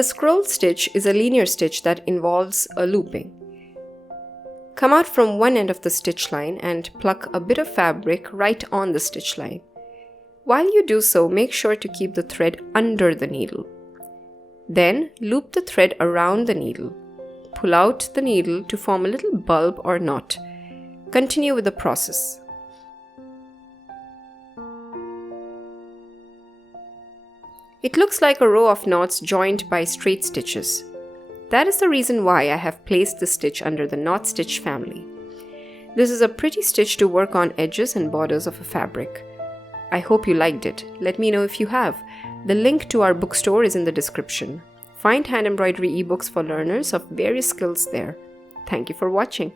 The scroll stitch is a linear stitch that involves a looping. Come out from one end of the stitch line and pluck a bit of fabric right on the stitch line. While you do so, make sure to keep the thread under the needle. Then loop the thread around the needle. Pull out the needle to form a little bulb or knot. Continue with the process. It looks like a row of knots joined by straight stitches. That is the reason why I have placed the stitch under the knot stitch family. This is a pretty stitch to work on edges and borders of a fabric. I hope you liked it. Let me know if you have. The link to our bookstore is in the description. Find hand embroidery ebooks for learners of various skills there. Thank you for watching.